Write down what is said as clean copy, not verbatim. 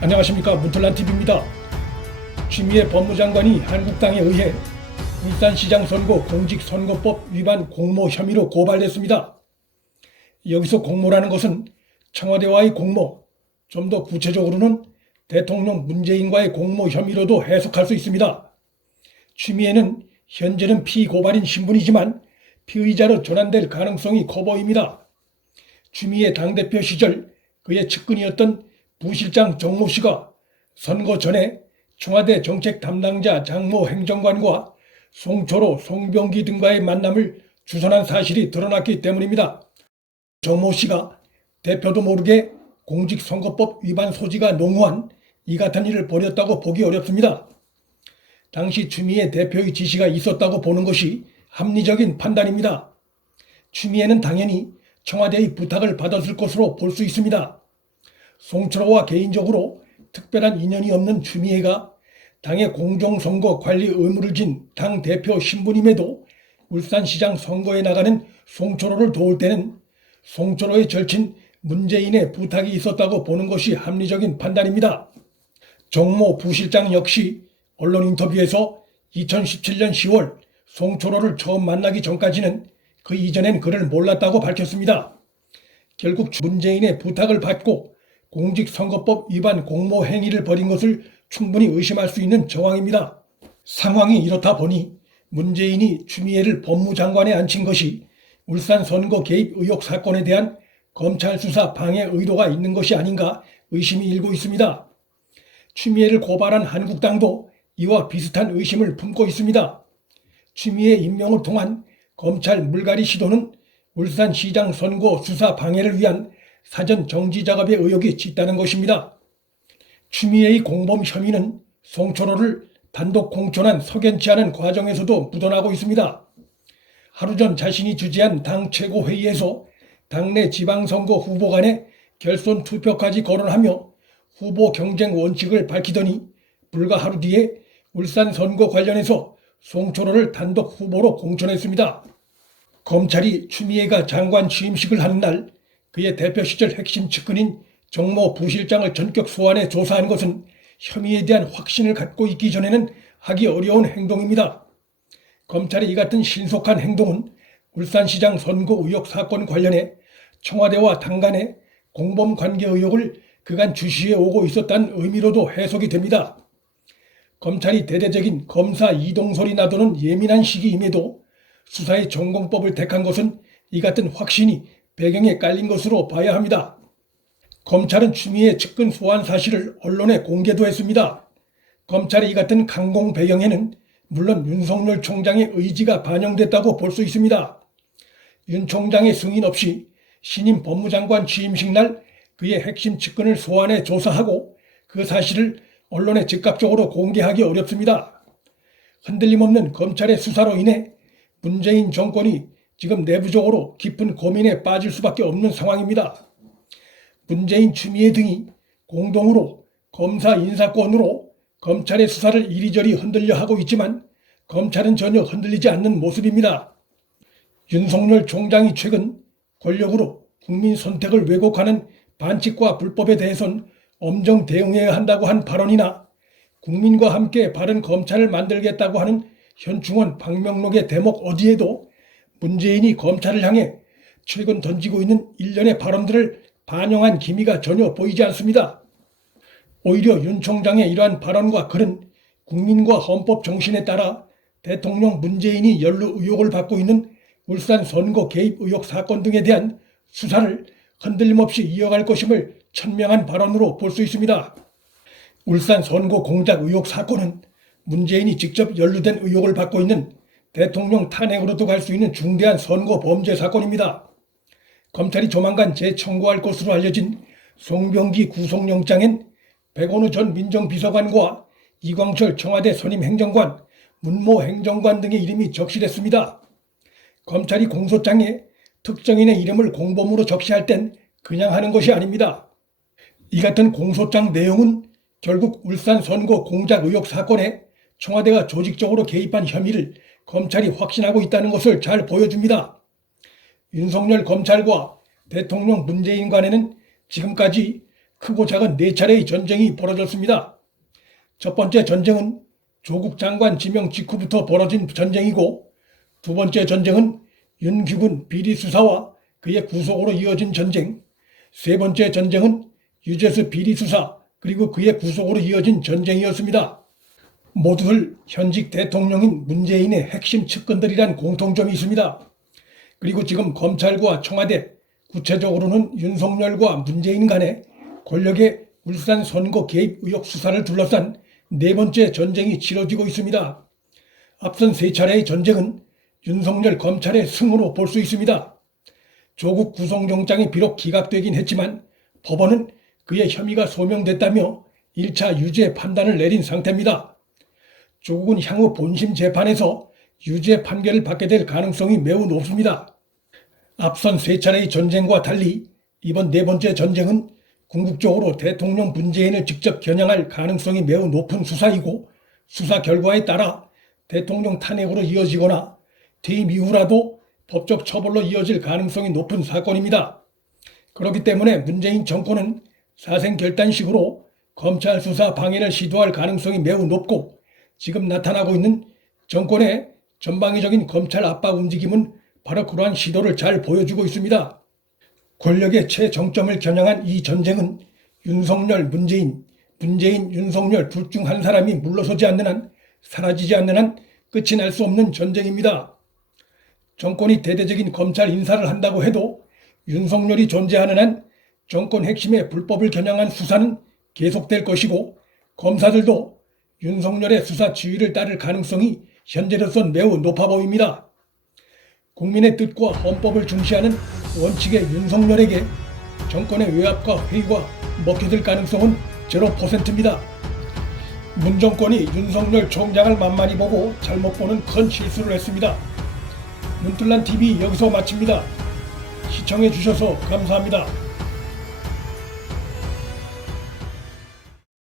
안녕하십니까, 문틀란TV입니다. 추미애 법무장관이 한국당에 의해 울산시장 선거 공직선거법 위반 공모 혐의로 고발됐습니다. 여기서 공모라는 것은 청와대와의 공모, 좀 더 구체적으로는 대통령 문재인과의 공모 혐의로도 해석할 수 있습니다. 추미애는 현재는 피고발인 신분이지만 피의자로 전환될 가능성이 커 보입니다. 추미애 당대표 시절 그의 측근이었던 부실장 정모 씨가 선거 전에 청와대 정책 담당자 장모 행정관과 송초로, 송병기 등과의 만남을 주선한 사실이 드러났기 때문입니다. 정모 씨가 대표도 모르게 공직선거법 위반 소지가 농후한 이 같은 일을 벌였다고 보기 어렵습니다. 당시 추미애 대표의 지시가 있었다고 보는 것이 합리적인 판단입니다. 추미애는 당연히 청와대의 부탁을 받았을 것으로 볼 수 있습니다. 송철호와 개인적으로 특별한 인연이 없는 추미애가 당의 공정선거 관리 의무를 진 당대표 신분임에도 울산시장 선거에 나가는 송철호를 도울 때는 송철호의 절친 문재인의 부탁이 있었다고 보는 것이 합리적인 판단입니다. 정모 부실장 역시 언론 인터뷰에서 2017년 10월 송철호를 처음 만나기 전까지는 그 이전엔 그를 몰랐다고 밝혔습니다. 결국 문재인의 부탁을 받고 공직선거법 위반 공모 행위를 벌인 것을 충분히 의심할 수 있는 정황입니다. 상황이 이렇다 보니 문재인이 추미애를 법무장관에 앉힌 것이 울산 선거 개입 의혹 사건에 대한 검찰 수사 방해 의도가 있는 것이 아닌가 의심이 일고 있습니다. 추미애를 고발한 한국당도 이와 비슷한 의심을 품고 있습니다. 추미애 임명을 통한 검찰 물갈이 시도는 울산시장 선거 수사 방해를 위한 사전 정지 작업의 의혹이 짙다는 것입니다. 추미애의 공범 혐의는 송철호를 단독 공천한 석연치 않은 과정에서도 묻어나고 있습니다. 하루 전 자신이 주재한 당 최고회의에서 당내 지방선거 후보 간의 결선 투표까지 거론하며 후보 경쟁 원칙을 밝히더니 불과 하루 뒤에 울산 선거 관련해서 송철호를 단독 후보로 공천했습니다. 검찰이 추미애가 장관 취임식을 하는 날 그의 대표 시절 핵심 측근인 정모 부실장을 전격 소환해 조사한 것은 혐의에 대한 확신을 갖고 있기 전에는 하기 어려운 행동입니다. 검찰의 이 같은 신속한 행동은 울산시장 선거 의혹 사건 관련해 청와대와 당 간의 공범 관계 의혹을 그간 주시해 오고 있었다는 의미로도 해석이 됩니다. 검찰이 대대적인 검사 이동설이 나도는 예민한 시기임에도 수사의 전공법을 택한 것은 이 같은 확신이 배경에 깔린 것으로 봐야 합니다. 검찰은 추미애 측근 소환 사실을 언론에 공개도 했습니다. 검찰의 이 같은 강공 배경에는 물론 윤석열 총장의 의지가 반영됐다고 볼 수 있습니다. 윤 총장의 승인 없이 신임 법무장관 취임식 날 그의 핵심 측근을 소환해 조사하고 그 사실을 언론에 즉각적으로 공개하기 어렵습니다. 흔들림 없는 검찰의 수사로 인해 문재인 정권이 지금 내부적으로 깊은 고민에 빠질 수밖에 없는 상황입니다. 문재인, 추미애 등이 공동으로 검사 인사권으로 검찰의 수사를 이리저리 흔들려 하고 있지만 검찰은 전혀 흔들리지 않는 모습입니다. 윤석열 총장이 최근 권력으로 국민 선택을 왜곡하는 반칙과 불법에 대해선 엄정 대응해야 한다고 한 발언이나 국민과 함께 바른 검찰을 만들겠다고 하는 현충원 방명록의 대목 어디에도 문재인이 검찰을 향해 최근 던지고 있는 일련의 발언들을 반영한 기미가 전혀 보이지 않습니다. 오히려 윤 총장의 이러한 발언과 글은 국민과 헌법 정신에 따라 대통령 문재인이 연루 의혹을 받고 있는 울산 선거 개입 의혹 사건 등에 대한 수사를 흔들림 없이 이어갈 것임을 천명한 발언으로 볼 수 있습니다. 울산 선거 공작 의혹 사건은 문재인이 직접 연루된 의혹을 받고 있는 대통령 탄핵으로도 갈 수 있는 중대한 선거 범죄 사건입니다. 검찰이 조만간 재청구할 것으로 알려진 송병기 구속영장엔 백원우 전 민정비서관과 이광철 청와대 선임 행정관, 문모 행정관 등의 이름이 적시됐습니다. 검찰이 공소장에 특정인의 이름을 공범으로 적시할 땐 그냥 하는 것이 아닙니다. 이 같은 공소장 내용은 결국 울산 선거 공작 의혹 사건에 청와대가 조직적으로 개입한 혐의를 검찰이 확신하고 있다는 것을 잘 보여줍니다. 윤석열 검찰과 대통령 문재인 간에는 지금까지 크고 작은 4차례의 전쟁이 벌어졌습니다. 첫 번째 전쟁은 조국 장관 지명 직후부터 벌어진 전쟁이고, 두 번째 전쟁은 윤규근 비리수사와 그의 구속으로 이어진 전쟁, 세 번째 전쟁은 유재수 비리수사 그리고 그의 구속으로 이어진 전쟁이었습니다. 모두들 현직 대통령인 문재인의 핵심 측근들이란 공통점이 있습니다. 그리고 지금 검찰과 청와대, 구체적으로는 윤석열과 문재인 간의 권력의 울산 선거 개입 의혹 수사를 둘러싼 네 번째 전쟁이 치러지고 있습니다. 앞선 세 차례의 전쟁은 윤석열 검찰의 승으로 볼 수 있습니다. 조국 구속영장이 비록 기각되긴 했지만 법원은 그의 혐의가 소명됐다며 1차 유죄 판단을 내린 상태입니다. 조국은 향후 본심 재판에서 유죄 판결을 받게 될 가능성이 매우 높습니다. 앞선 세 차례의 전쟁과 달리 이번 네 번째 전쟁은 궁극적으로 대통령 문재인을 직접 겨냥할 가능성이 매우 높은 수사이고, 수사 결과에 따라 대통령 탄핵으로 이어지거나 퇴임 이후라도 법적 처벌로 이어질 가능성이 높은 사건입니다. 그렇기 때문에 문재인 정권은 사생결단식으로 검찰 수사 방해를 시도할 가능성이 매우 높고, 지금 나타나고 있는 정권의 전방위적인 검찰 압박 움직임은 바로 그러한 시도를 잘 보여주고 있습니다. 권력의 최정점을 겨냥한 이 전쟁은 윤석열, 문재인, 윤석열 둘 중 한 사람이 물러서지 않는 한, 사라지지 않는 한 끝이 날 수 없는 전쟁입니다. 정권이 대대적인 검찰 인사를 한다고 해도 윤석열이 존재하는 한 정권 핵심의 불법을 겨냥한 수사는 계속될 것이고, 검사들도 윤석열의 수사 지휘를 따를 가능성이 현재로선 매우 높아 보입니다. 국민의 뜻과 헌법을 중시하는 원칙의 윤석열에게 정권의 외압과 회의가 먹혀들 가능성은 0%입니다. 문 정권이 윤석열 총장을 만만히 보고 잘못 보는 큰 실수를 했습니다. 문틀란TV 여기서 마칩니다. 시청해 주셔서 감사합니다.